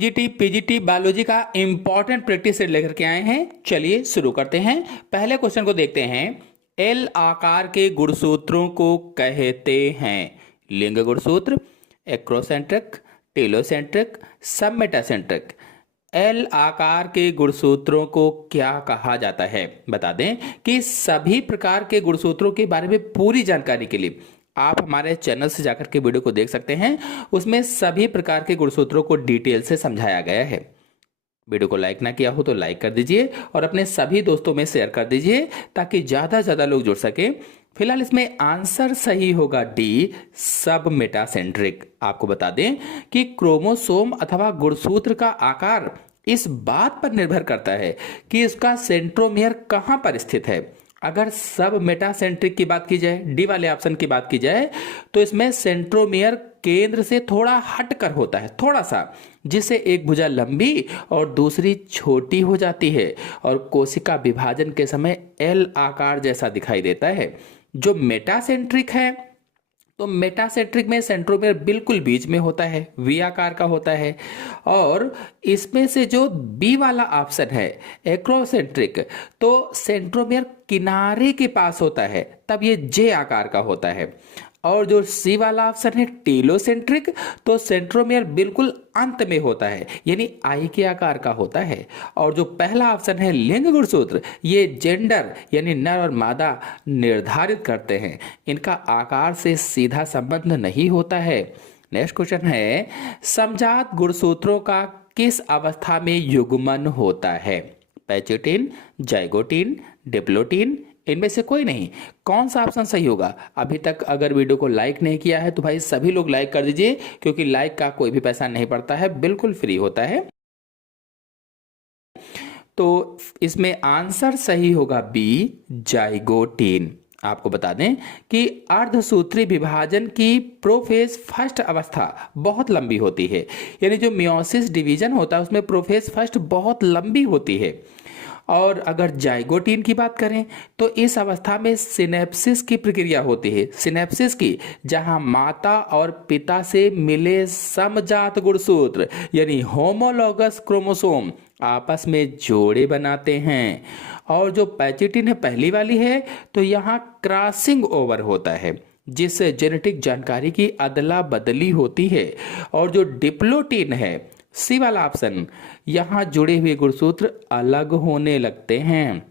PGT biology का important practice set लेकर के आए हैं। चलिए शुरू करते हैं। पहले क्वेश्चन को देखते हैं। एल आकार के गुणसूत्रों को कहते हैं लिंग गुणसूत्र, एक्रोसेंट्रिक, टेलोसेंट्रिक, सबमेटासेंट्रिक। एल आकार के गुणसूत्रों को क्या कहा जाता है? बता दें कि सभी प्रकार के गुणसूत्रों के बारे में पूरी जानकारी के लिए आप हमारे चैनल से जाकर के वीडियो को देख सकते हैं। उसमें सभी प्रकार के गुणसूत्रों को डिटेल से समझाया गया है। वीडियो को लाइक ना किया हो तो लाइक कर दीजिए और अपने सभी दोस्तों में शेयर कर दीजिए ताकि ज्यादा से ज्यादा लोग जुड़ सके। फिलहाल इसमें आंसर सही होगा डी, सब मेटासेंट्रिक। आपको बता दें कि क्रोमोसोम अथवा गुणसूत्र का आकार इस बात पर निर्भर करता है कि इसका सेंट्रोमियर कहां पर स्थित है। अगर सब मेटासेंट्रिक की बात की जाए, डी वाले ऑप्शन की बात की जाए, तो इसमें सेंट्रोमियर केंद्र से थोड़ा हटकर होता है, थोड़ा सा, जिससे एक भुजा लंबी और दूसरी छोटी हो जाती है और कोशिका विभाजन के समय एल आकार जैसा दिखाई देता है। जो मेटासेंट्रिक है तो मेटासेंट्रिक में सेंट्रोमियर बिल्कुल बीच में होता है, वी आकार का होता है। और इसमें से जो बी वाला ऑप्शन है एक्रोसेंट्रिक, तो सेंट्रोमियर किनारे के पास होता है, तब ये जे आकार का होता है। और जो सी वाला ऑप्शन है टेलोसेंट्रिक, तो सेंट्रोमियर बिल्कुल अंत में होता है, यानी आई के आकार का होता है। और जो पहला ऑप्शन है लिंग गुणसूत्र, ये जेंडर यानी नर और मादा निर्धारित करते हैं, इनका आकार से सीधा संबंध नहीं होता है। नेक्स्ट क्वेश्चन है, समजात गुणसूत्रों का किस अवस्था में युग्मन होता है? पैचेटिन, जाइगोटिन, डिप्लोटिन, इनमें से कोई नहीं। कौन सा ऑप्शन सही होगा? अभी तक अगर वीडियो को लाइक नहीं किया है तो भाई सभी लोग लाइक कर दीजिए, क्योंकि लाइक का कोई भी पैसा नहीं पड़ता है, बिल्कुल फ्री होता है। तो इसमें आंसर सही होगा बी, जाइगोटिन। आपको बता दें कि अर्धसूत्री विभाजन की प्रोफेज फर्स्ट अवस्था बहुत लंबी होती है, यानी जो मियोसिस डिवीजन होता है उसमें प्रोफेज फर्स्ट बहुत लंबी होती है। और अगर जाइगोटिन की बात करें तो इस अवस्था में सिनेप्सिस की प्रक्रिया होती है, सिनेप्सिस की, जहां माता और पिता से मिले समजात गुणसूत्र यानी होमोलॉगस क्रोमोसोम आपस में जोड़े बनाते हैं। और जो पैचेटिन है पहली वाली है, तो यहाँ क्रॉसिंग ओवर होता है, जिससे जेनेटिक जानकारी की अदला बदली होती है। और जो डिप्लोटिन है, सी वाला ऑप्शन, यहां जुड़े हुए गुणसूत्र अलग होने लगते हैं।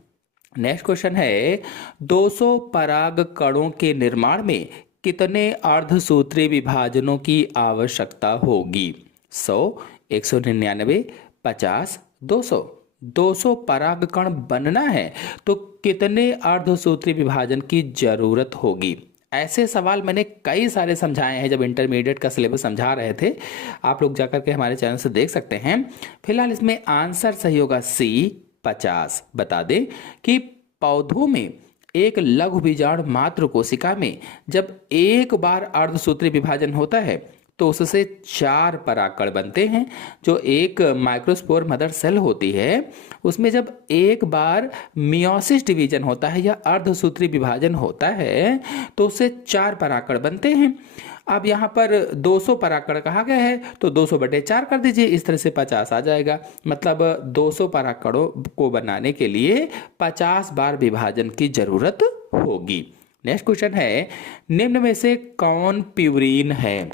नेक्स्ट क्वेश्चन है, 200 पराग कणों के निर्माण में कितने अर्धसूत्री विभाजनों की आवश्यकता होगी? 100, 199, 50, 200। 200 पराग कण बनना है तो कितने अर्धसूत्री विभाजन की जरूरत होगी? ऐसे सवाल मैंने कई सारे समझाए हैं जब इंटरमीडिएट का सिलेबस समझा रहे थे, आप लोग जाकर के हमारे चैनल से देख सकते हैं। फिलहाल इसमें आंसर सही होगा सी, 50। बता दें कि पौधों में एक लघु बीजाणु मात्र कोशिका में जब एक बार अर्धसूत्री विभाजन होता है तो उससे 4 परागकण बनते हैं। जो एक माइक्रोस्पोर मदर सेल होती है उसमें जब एक बार मियोसिस डिवीजन होता है या अर्धसूत्री विभाजन होता है तो उससे 4 परागकण बनते हैं। अब यहाँ पर 200 परागकण कहा गया है तो 200/4 कर दीजिए, इस तरह से 50 आ जाएगा। मतलब 200 परागकणों को बनाने के लिए 50 बार विभाजन की जरूरत होगी। नेक्स्ट क्वेश्चन है, निम्न में से कौन प्यूरिन है?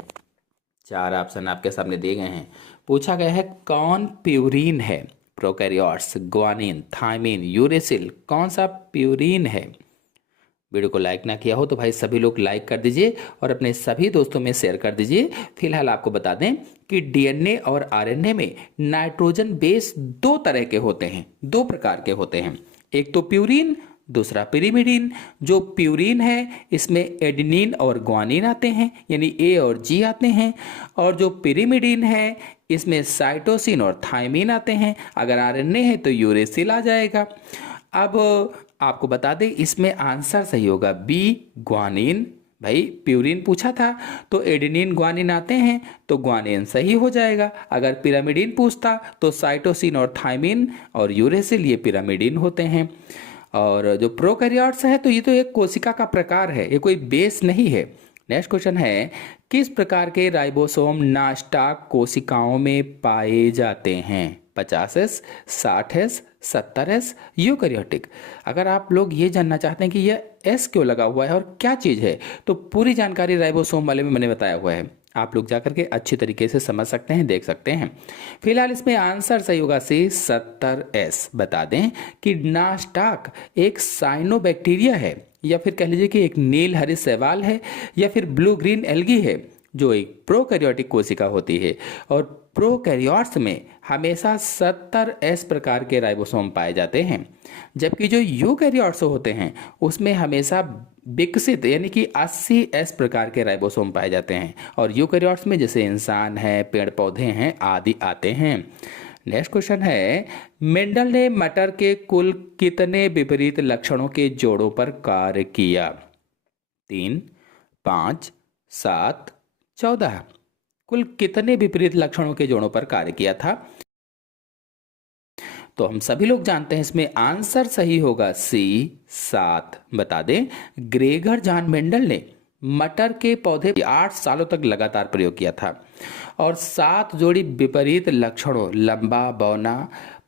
4 ऑप्शन आपके सामने दिए गए हैं। पूछा गया है कौन प्यूरिन है? प्रोकैरियोट्स, ग्वानिन, थायमिन, यूरेसिल, कौन सा प्यूरिन है? वीडियो को लाइक ना किया हो तो भाई सभी लोग लाइक कर दीजिए और अपने सभी दोस्तों में शेयर कर दीजिए। फिलहाल आपको बता दें कि डीएनए और आरएनए में नाइट्रोजन बेस 2 तरह के होते हैं, 2 प्रकार के होते हैं। एक तो प्यूरिन, दूसरा पिरिमिडिन। जो प्यूरिन है इसमें एडेनिन और ग्वानिन आते हैं, यानी ए और जी आते हैं। और जो पिरिमिडिन है इसमें साइटोसिन और थायमिन आते हैं। अगर आरएनए है तो यूरेसिल आ जाएगा। अब आपको बता दें इसमें आंसर सही होगा बी, ग्वानिन। भाई प्यूरिन पूछा था तो एडेनिन ग्वानिन आते हैं तो ग्वानिन सही हो जाएगा। अगर पिरामिडिन पूछता तो साइटोसिन और थायमिन और यूरेसिल ये पिरामिडिन होते हैं। और जो प्रोकैरियोट्स है तो ये तो एक कोशिका का प्रकार है, ये कोई बेस नहीं है। नेक्स्ट क्वेश्चन है, किस प्रकार के राइबोसोम नास्टाक कोशिकाओं में पाए जाते हैं? 50S, 60S, 70S, eukaryotic. अगर आप लोग ये जानना चाहते हैं कि यह एस क्यों लगा हुआ है और क्या चीज़ है, तो पूरी जानकारी राइबोसोम वाले में मैंने बताया हुआ है, आप लोग जाकर के अच्छी तरीके से समझ सकते हैं, देख सकते हैं। फिलहाल इसमें आंसर सही होगा सी 70S। बता दें कि नास्टाक एक साइनोबैक्टीरिया है, या फिर कह लीजिए कि एक नील हरित शैवाल है, या फिर ब्लू ग्रीन एल्गी है, जो एक प्रोकैरियोटिक कोशिका होती है। और प्रोकैरियोट्स में हमेशा 70S प्रकार के राइबोसोम पाए जाते हैं, जबकि जो यूकैरियोट्स होते हैं उसमें हमेशा विकसित यानी कि 80S प्रकार के राइबोसोम पाए जाते हैं। और यूकैरियोट्स में जैसे इंसान है, पेड़ पौधे हैं आदि आते हैं। नेक्स्ट क्वेश्चन है, मेंडल ने मटर के कुल कितने विपरीत लक्षणों के जोड़ों पर कार्य किया? 3, 5, 7, 14। कुल कितने विपरीत लक्षणों के जोड़ों पर कार्य किया था? तो हम सभी लोग जानते हैं इसमें आंसर सही होगा सी 7। बता दें, ग्रेगर जॉन मेंडल ने मटर के पौधे 8 सालों तक लगातार प्रयोग किया था और 7 जोड़ी विपरीत लक्षणों, लंबा बौना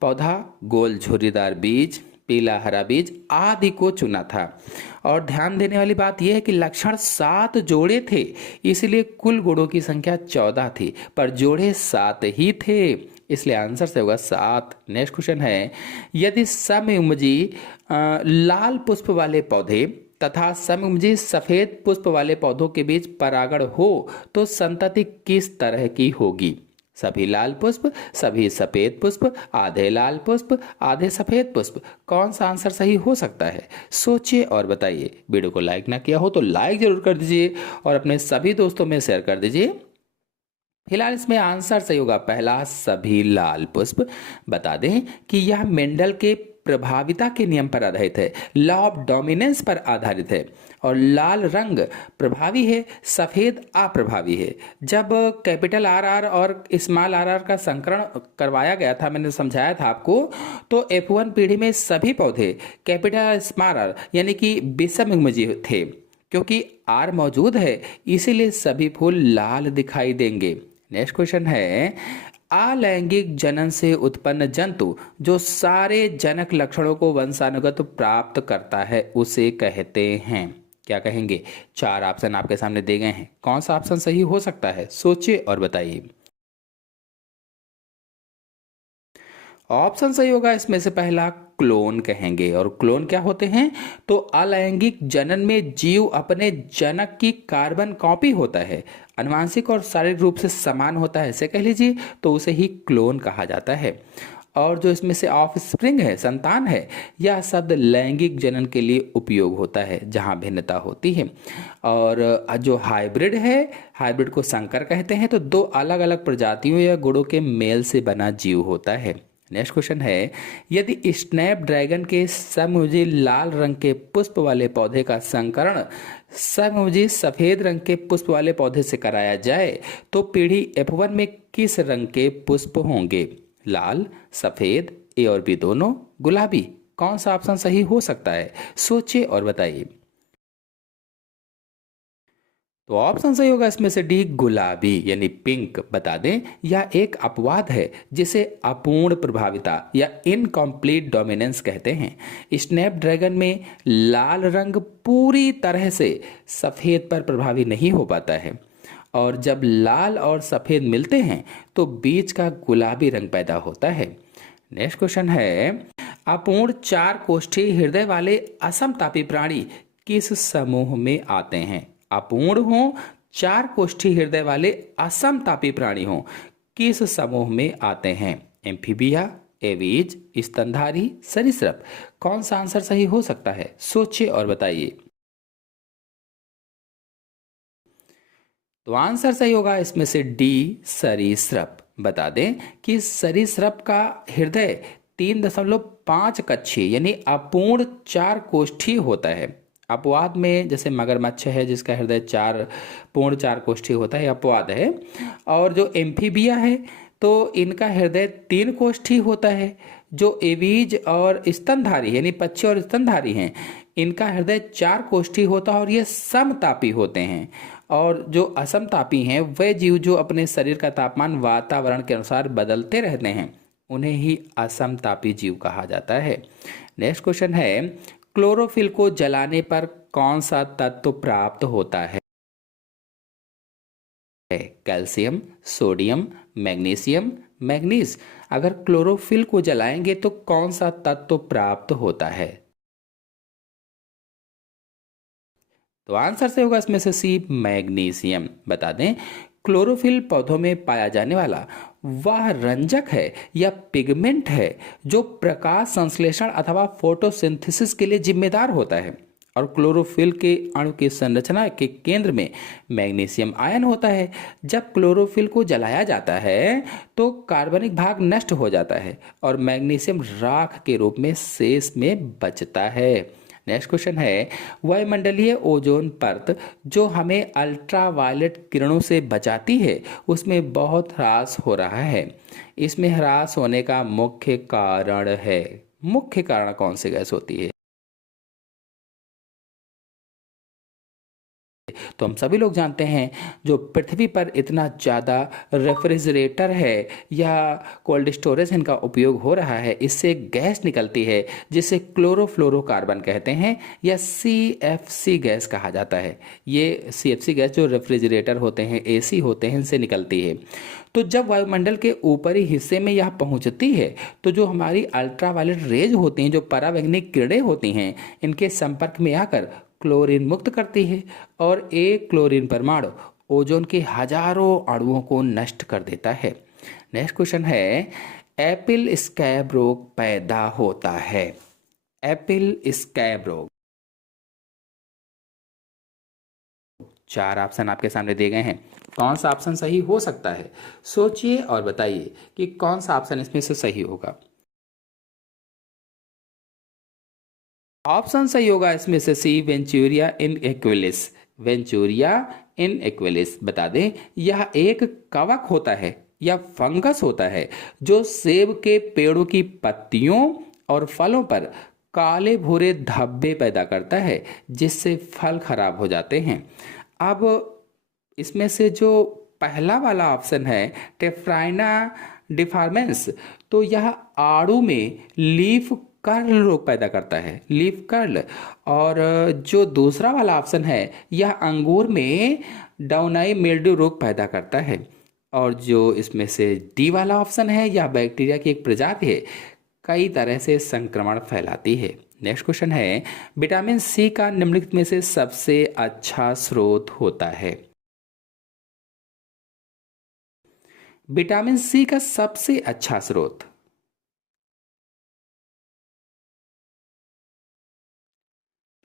पौधा, गोल झुर्रीदार बीज, पीला हरा बीज आदि को चुना था। और ध्यान देने वाली बात यह है कि लक्षण 7 जोड़े थे, इसलिए कुल गुणों की संख्या 14 थी, पर जोड़े 7 ही थे, इसलिए आंसर से होगा 7। नेक्स्ट क्वेश्चन है, यदि समउमजी लाल पुष्प वाले पौधे तथा समउमजी सफेद पुष्प वाले पौधों के बीच परागण हो तो संतति किस तरह की होगी? सभी लाल पुष्प, सभी सफेद पुष्प, आधे लाल पुष्प, आधे सफेद पुष्प। कौन सा आंसर सही हो सकता है? सोचिए और बताइए। वीडियो को लाइक ना किया हो तो लाइक जरूर कर दीजिए और अपने सभी दोस्तों में शेयर कर दीजिए। फिलहाल इसमें आंसर सही होगा पहला, सभी लाल पुष्प। बता दें कि यह मेंडल के प्रभाविता के नियम पर आधारित है, लॉ ऑफ डोमिनेंस पर आधारित है। और लाल रंग प्रभावी है, सफेद अप्रभावी है। जब कैपिटल RR और स्मॉल RR का संकरण करवाया गया था, मैंने समझाया था आपको, तो F1 पीढ़ी में सभी पौधे कैपिटल स्मॉल R यानी कि विषमयुग्मजी थे। क्योंकि R मौजूद है इसीलिए सभी फूल लाल दिखाई देंगे। नेक्स्ट क्वेश्चन है, अलैंगिक जनन से उत्पन्न जंतु जो सारे जनक लक्षणों को वंशानुगत प्राप्त करता है उसे कहते हैं? क्या कहेंगे? 4 ऑप्शन आपके सामने दिए गए हैं, कौन सा ऑप्शन सही हो सकता है? सोचिए और बताइए। ऑप्शन सही होगा इसमें से पहला, क्लोन कहेंगे। और क्लोन क्या होते हैं? तो अलैंगिक जनन में जीव अपने जनक की कार्बन कॉपी होता है, आनुवांशिक और शारीरिक रूप से समान होता है, ऐसे कह लीजिए, तो उसे ही क्लोन कहा जाता है। और जो इसमें से ऑफ स्प्रिंग है, संतान है, यह शब्द लैंगिक जनन के लिए उपयोग होता है जहां भिन्नता होती है। और जो हाइब्रिड है, हाइब्रिड को संकर कहते हैं, तो 2 अलग अलग प्रजातियों या गुणों के मेल से बना जीव होता है। नेक्स्ट क्वेश्चन है, यदि स्नैपड्रैगन के समउपजी लाल रंग के पुष्प वाले पौधे का संकरण समउपजी सफेद रंग के पुष्प वाले पौधे से कराया जाए तो पीढ़ी F1 में किस रंग के पुष्प होंगे? लाल, सफेद, ए और बी दोनों, गुलाबी। कौन सा ऑप्शन सही हो सकता है? सोचिए और बताइए। तो ऑप्शन सही होगा इसमें से डी, गुलाबी यानी पिंक। बता दें, यह एक अपवाद है जिसे अपूर्ण प्रभाविता या इनकम्प्लीट डोमिनेंस कहते हैं। स्नैपड्रैगन में लाल रंग पूरी तरह से सफेद पर प्रभावी नहीं हो पाता है, और जब लाल और सफेद मिलते हैं तो बीच का गुलाबी रंग पैदा होता है। नेक्स्ट क्वेश्चन है, अपूर्ण 4 कोष्ठी हृदय वाले असमतापी प्राणी किस समूह में आते हैं? अपूर्ण हो, 4 कोष्ठी हृदय वाले असमतापी प्राणी हो, किस समूह में आते हैं? एम्फीबिया, एवीज, स्तनधारी, सरीसृप। कौन सा आंसर सही हो सकता है? सोचिए और बताइए। तो आंसर सही होगा इसमें से डी, सरीसृप। बता दें कि सरीसृप का हृदय 3.5 कक्षीय यानी अपूर्ण 4 कोष्ठी होता है। अपवाद में जैसे मगरमच्छ है जिसका हृदय पूर्ण 4 कोष्ठी होता है, अपवाद है। और जो एम्फीबिया है तो इनका हृदय 3 कोष्ठी होता है। जो एवीज और स्तनधारी यानी पक्षी और स्तनधारी हैं, इनका हृदय 4 कोष्ठी होता है और ये समतापी होते हैं। और जो असमतापी हैं वे जीव जो अपने शरीर का तापमान वातावरण के अनुसार बदलते रहते हैं, उन्हें ही असमतापी जीव कहा जाता है। नेक्स्ट क्वेश्चन है, क्लोरोफिल को जलाने पर कौन सा तत्व प्राप्त होता है? Calcium, sodium, magnesium, manganese. अगर क्लोरोफिल को जलाएंगे तो कौन सा तत्व प्राप्त होता है? तो आंसर से होगा इसमें से सी, मैग्नीशियम। बता दें, क्लोरोफिल पौधों में पाया जाने वाला वह रंजक है या पिगमेंट है जो प्रकाश संश्लेषण अथवा फोटोसिंथेसिस के लिए जिम्मेदार होता है। और क्लोरोफिल के अणु की संरचना के केंद्र में मैग्नीशियम आयन होता है। जब क्लोरोफिल को जलाया जाता है तो कार्बनिक भाग नष्ट हो जाता है और मैग्नीशियम राख के रूप में शेष में बचता है। नेक्स्ट क्वेश्चन है, वायुमंडलीय ओजोन परत जो हमें अल्ट्रावायलेट किरणों से बचाती है उसमें बहुत ह्रास हो रहा है। इसमें ह्रास होने का मुख्य कारण कौन सी गैस होती है? तो हम सभी लोग जानते हैं, जो पृथ्वी पर इतना ज़्यादा रेफ्रिजरेटर है या कोल्ड स्टोरेज इनका उपयोग हो रहा है, इससे गैस निकलती है जिसे क्लोरोफ्लोरोकार्बन कहते हैं या CFC गैस कहा जाता है। ये CFC गैस जो रेफ्रिजरेटर होते हैं, AC होते हैं, इनसे निकलती है। तो जब वायुमंडल के ऊपरी हिस्से में यह पहुंचती है तो जो हमारी अल्ट्रावायलेट रेज होती हैं, जो परावैंगनिक किरणें होती हैं, इनके संपर्क में आकर क्लोरीन मुक्त करती है और एक क्लोरीन परमाणु ओजोन के हजारों अणुओं को नष्ट कर देता है। नेक्स्ट क्वेश्चन है, एपिल स्कैब रोग पैदा होता है। एपिल स्कैब रोग, 4 ऑप्शन आपके सामने दिए गए हैं। कौन सा ऑप्शन सही हो सकता है? सोचिए और बताइए कि कौन सा ऑप्शन इसमें से सही होगा। ऑप्शन सही होगा इसमें से सी, वेंचुरिया इन एक्विलिस। वेंचुरिया इन एक्विलिस। बता दें, यह एक कवक होता है या फंगस होता है जो सेब के पेड़ों की पत्तियों और फलों पर काले भूरे धब्बे पैदा करता है जिससे फल खराब हो जाते हैं। अब इसमें से जो पहला वाला ऑप्शन है, टेफ्राइना डिफार्मेंस, तो यह आड़ू में लीफ कर्ल रोग पैदा करता है, लीफ कर्ल। और जो दूसरा वाला ऑप्शन है, यह अंगूर में डाउनाई मिल्ड्यू रोग पैदा करता है। और जो इसमें से डी वाला ऑप्शन है, यह बैक्टीरिया की एक प्रजाति है, कई तरह से संक्रमण फैलाती है। नेक्स्ट क्वेश्चन है, विटामिन सी का निम्नलिखित में से सबसे अच्छा स्रोत होता है। विटामिन सी का सबसे अच्छा स्रोत,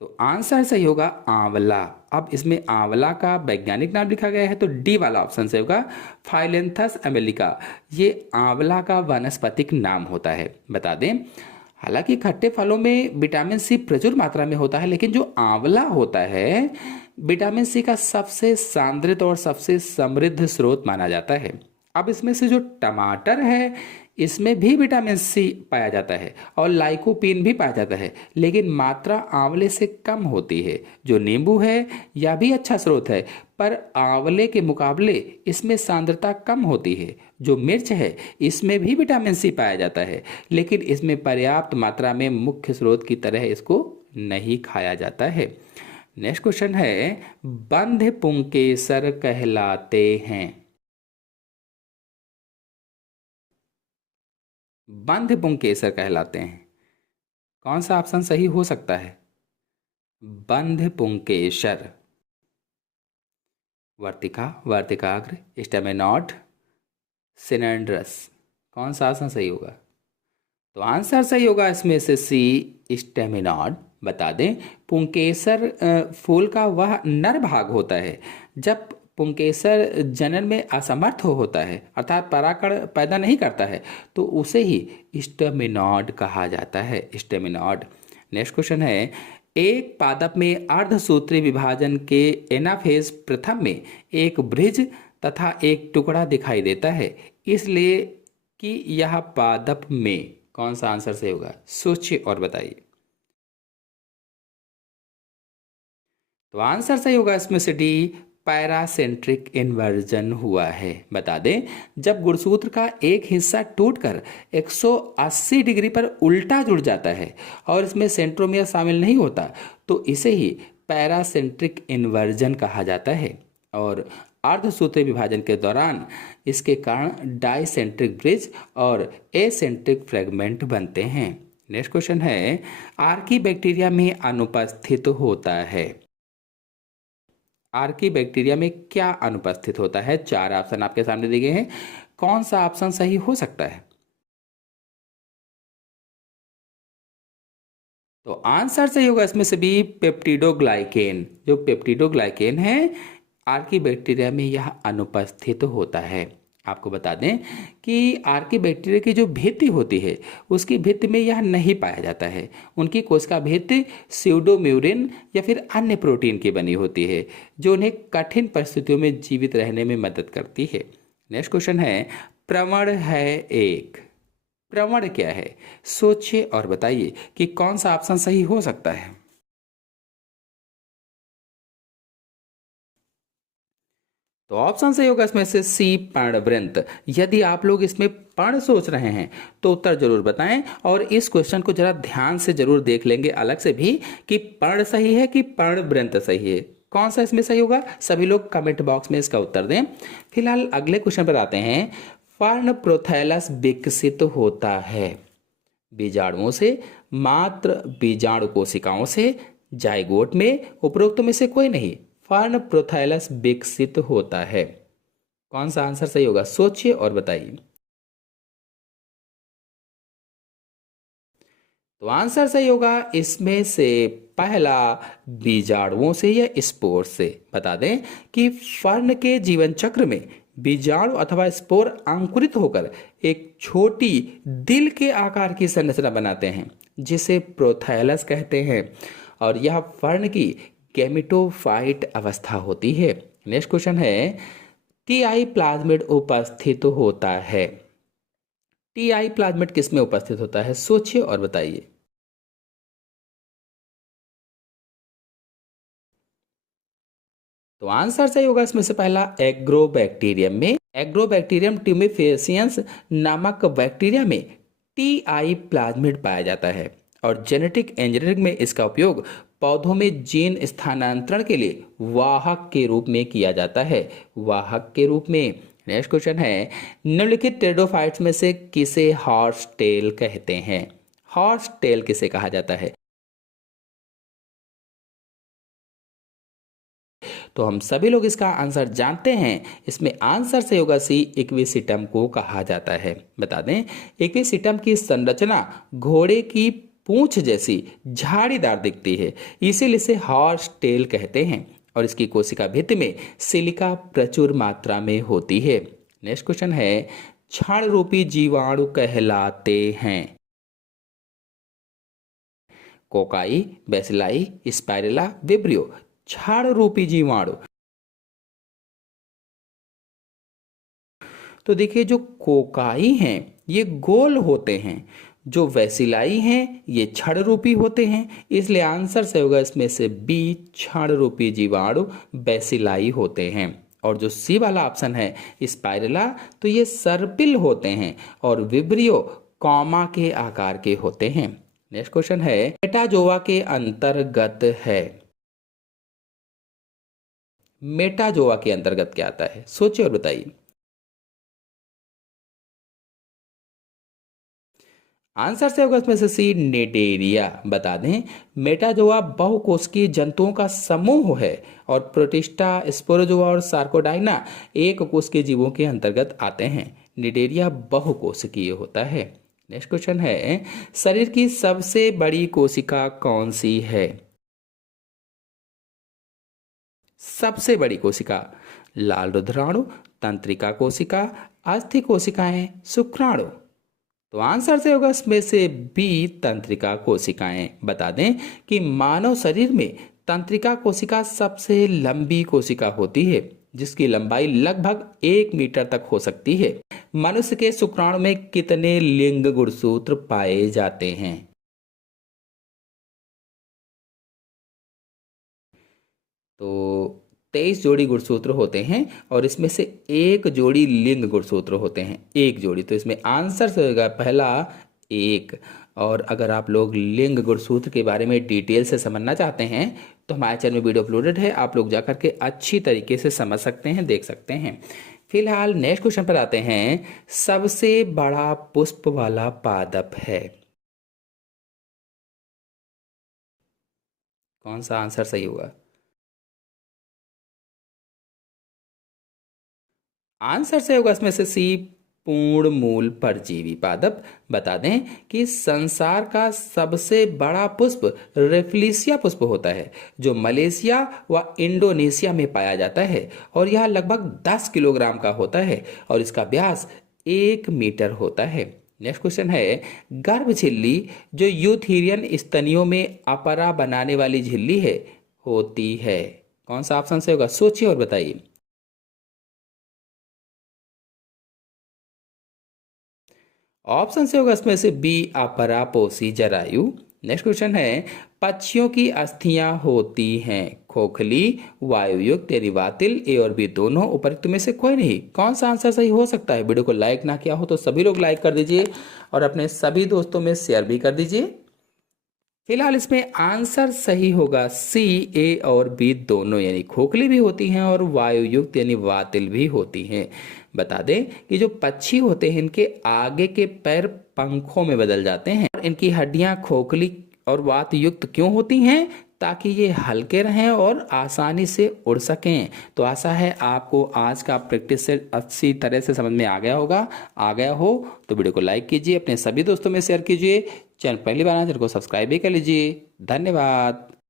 तो आंसर सही होगा आंवला। अब इसमें आंवला का वैज्ञानिक नाम लिखा गया है तो डी वाला ऑप्शन सही होगा, फाइलेंथस अमेरिका। ये आंवला का वानस्पतिक नाम होता है। बता दें, हालांकि खट्टे फलों में विटामिन सी प्रचुर मात्रा में होता है, लेकिन जो आंवला होता है विटामिन सी का सबसे सांद्रित और सबसे समृद्ध स्रोत माना जाता है। अब इसमें से जो टमाटर है, इसमें भी विटामिन सी पाया जाता है और लाइकोपीन भी पाया जाता है, लेकिन मात्रा आंवले से कम होती है। जो नींबू है यह भी अच्छा स्रोत है, पर आंवले के मुकाबले इसमें सांद्रता कम होती है। जो मिर्च है, इसमें भी विटामिन सी पाया जाता है, लेकिन इसमें पर्याप्त मात्रा में मुख्य स्रोत की तरह इसको नहीं खाया जाता है। नेक्स्ट क्वेश्चन है, बंध पुंकेसर कहलाते हैं। बंध पुंकेसर कहलाते हैं, कौन सा ऑप्शन सही हो सकता है? बंध पुंकेसर, वर्तिका, वर्तिकाग्र, स्टेमेनॉड, सिनेंड्रस, कौन सा ऑप्शन सही होगा? तो आंसर सही होगा इसमें से सी, स्टेमिनॉड। बता दें, पुंकेसर फूल का वह नर भाग होता है। जब पुंकेसर जनन में असमर्थ होता है, अर्थात परागण पैदा नहीं करता है, तो उसे ही स्टेमिनॉड कहा जाता है, स्टेमिनॉड। नेक्स्ट क्वेश्चन है, एक पादप में अर्धसूत्री विभाजन के एनाफेज प्रथम में एक ब्रिज तथा एक टुकड़ा दिखाई देता है, इसलिए कि यह पादप में, कौन सा आंसर सही होगा? सोचिए और बताइए। तो आंसर सही होगा इसमें से डी, पैरासेंट्रिक इन्वर्जन हुआ है? बता दें, जब गुणसूत्र का एक हिस्सा टूटकर 180 डिग्री पर उल्टा जुड़ जाता है और इसमें सेंट्रोमियर शामिल नहीं होता तो इसे ही पैरासेंट्रिक इन्वर्जन कहा जाता है। और अर्धसूत्रीय विभाजन के दौरान इसके कारण डाइसेंट्रिक ब्रिज और एसेंट्रिक फ्रेगमेंट बनते हैं। नेक्स्ट क्वेश्चन है, आर्की बैक्टीरिया में अनुपस्थित होता है? आर्की बैक्टीरिया में क्या अनुपस्थित होता है? 4 ऑप्शन आपके सामने दिए गए हैं, कौन सा ऑप्शन सही हो सकता है? तो आंसर सही होगा इसमें से भी पेप्टिडोग्लाइकेन। जो पेप्टिडोग्लाइकेन है आर्की बैक्टीरिया में यह अनुपस्थित होता है। आपको बता दें कि आर्की बैक्टीरिया की जो भित्ति होती है उसकी भित्ति में यह नहीं पाया जाता है। उनकी कोशिका भित्ति स्यूडोम्यूरिन या फिर अन्य प्रोटीन की बनी होती है जो उन्हें कठिन परिस्थितियों में जीवित रहने में मदद करती है। नेक्स्ट क्वेश्चन है, प्रवण है एक। प्रवण क्या है? सोचिए और बताइए कि कौन सा ऑप्शन सही हो सकता है। तो ऑप्शन सही होगा इसमें से सी, पर्णवृंत। यदि आप लोग इसमें पर्ण सोच रहे हैं तो उत्तर जरूर बताएं और इस क्वेश्चन को जरा ध्यान से जरूर देख लेंगे अलग से भी कि पर्ण सही है कि पर्णवृंत सही है। कौन सा इसमें सही होगा? सभी लोग कमेंट बॉक्स में इसका उत्तर दें। फिलहाल अगले क्वेश्चन पर आते हैं। पर्ण प्रोथैलस विकसित होता है बीजाणुओं से, मात्र बीजाणु कोशिकाओं से, जाइगोट में, उपरोक्त में से कोई नहीं। फर्न प्रोथैलस विकसित होता है। कौन सा आंसर सही होगा? सोचिए और बताइए। तो आंसर सही होगा इसमें से पहला, बीजाणुओं से या स्पोर से। बता दें कि फर्न के जीवन चक्र में बीजाणु अथवा स्पोर अंकुरित होकर एक छोटी दिल के आकार की संरचना बनाते हैं जिसे प्रोथैलस कहते हैं और यह फर्न की गैमेटोफाइट अवस्था होती है। नेक्स्ट क्वेश्चन है, टीआई प्लाज्मिड उपस्थित होता है। टीआई प्लाज्मिड किसमें उपस्थित होता है? सोचिए और बताइए। तो आंसर सही होगा इसमें से पहला, एग्रोबैक्टीरियम में। एग्रोबैक्टीरियम ट्यूमेफेसियंस नामक बैक्टीरिया में टीआई प्लाज्मिड पाया जाता है और जेनेटिक इंजीनियरिंग में इसका उपयोग पौधों में जीन स्थानांतरण के लिए वाहक के रूप में किया जाता है। वाहक के रूप में। नेक्स्ट क्वेश्चन है, निम्नलिखित टेरिडोफाइट्स में से किसे हॉर्स टेल कहते हैं? हॉर्स टेल किसे कहा जाता है? तो हम सभी लोग इसका आंसर जानते हैं। इसमें आंसर से होगा सी, इक्विसिटम को कहा जाता है। बता दें, इक्विसिटम की संरचना घोड़े की पूंछ जैसी झाड़ीदार दिखती है, इसीलिए इसे हॉर्स टेल कहते हैं और इसकी कोशिका भित्ति में सिलिका प्रचुर मात्रा में होती है। नेक्स्ट क्वेश्चन है, क्षण रूपी जीवाणु कहलाते हैं? Cocci, bacilli, spirilla, vibrio. क्षण रूपी जीवाणु। तो देखिए, जो कोकाई हैं ये गोल होते हैं, जो वैसिलाई हैं ये क्षण रूपी होते हैं, इसलिए आंसर से होगा इसमें से बी, क्षण रूपी जीवाणु बैसिलाई होते हैं। और जो सी वाला ऑप्शन है स्पाइरला, तो ये सर्पिल होते हैं और विब्रियो कॉमा के आकार के होते हैं। नेक्स्ट क्वेश्चन है, मेटाजोआ के अंतर्गत है? मेटाजोआ के अंतर्गत क्या आता है? सोचिए और बताइए। आंसर से होगा इसमें से सी, निडेरिया। बता दें, मेटाजोआ बहुकोशिकीय जंतुओं का समूह है और प्रोटिस्टा, स्पोरोजोआ और सार्कोडाइना एक कोशिकीय जीवों के अंतर्गत आते हैं। निडेरिया बहुकोशिकीय होता है। नेक्स्ट क्वेश्चन है, शरीर की सबसे बड़ी कोशिका कौन सी है? सबसे बड़ी कोशिका, लाल रुधिराणु, तंत्रिका कोशिका, अस्थि कोशिकाएं, शुक्राणु। तो आंसर से होगा इसमें से बी, तंत्रिका कोशिकाएं। बता दें कि मानव शरीर में तंत्रिका कोशिका सबसे लंबी कोशिका होती है जिसकी लंबाई लगभग 1 मीटर तक हो सकती है। मनुष्य के शुक्राणु में कितने लिंग गुणसूत्र पाए जाते हैं? तो 23 जोड़ी गुणसूत्र होते हैं और इसमें से एक जोड़ी लिंग गुणसूत्र होते हैं, एक जोड़ी। तो इसमें आंसर से होगा पहला एक। और अगर आप लोग लिंग गुणसूत्र के बारे में डिटेल से समझना चाहते हैं तो हमारे चैनल में वीडियो अपलोडेड है, आप लोग जाकर के अच्छी तरीके से समझ सकते हैं, देख सकते हैं। फिलहाल नेक्स्ट क्वेश्चन पर आते हैं। सबसे बड़ा पुष्प वाला पादप है, कौन सा आंसर सही होगा? आंसर से होगा इसमें से सी, पूर्ण मूल परजीवी पादप। बता दें कि संसार का सबसे बड़ा पुष्प रेफलिसिया पुष्प होता है, जो मलेशिया व इंडोनेशिया में पाया जाता है और यह लगभग 10 किलोग्राम का होता है और इसका व्यास 1 मीटर होता है। नेक्स्ट क्वेश्चन है, गर्भ झिल्ली जो यूथेरियन स्तनियों में अपरा बनाने वाली झिल्ली है होती है, कौन सा ऑप्शन से होगा? सोचिए और बताइए। ऑप्शन से होगा इसमें से बी, अपरापोसी जरायु। नेक्स्ट क्वेश्चन है, पक्षियों की अस्थियां होती हैं खोखली, वायुयुक्त यानी वातिल, ए और बी दोनों, उपरोक्त में से कोई नहीं, कौन सा आंसर सही हो सकता है? वीडियो को लाइक ना किया हो तो सभी लोग लाइक कर दीजिए और अपने सभी दोस्तों में शेयर भी कर दीजिए। फिलहाल इसमें आंसर सही होगा सी, ए और बी दोनों, यानी खोखली भी होती हैं और वायुयुक्त यानी वातिल भी होती हैं। बता दें कि जो पक्षी होते हैं इनके आगे के पैर पंखों में बदल जाते हैं और इनकी हड्डियां खोखली और वातयुक्त क्यों होती हैं? ताकि ये हल्के रहें और आसानी से उड़ सकें। तो आशा है आपको आज का प्रैक्टिस से अच्छी तरह से समझ में आ गया होगा। आ गया हो तो वीडियो को लाइक कीजिए, अपने सभी दोस्तों में शेयर कीजिए, चैनल पहली बार आए चैनल को सब्सक्राइब भी कर लीजिए। धन्यवाद।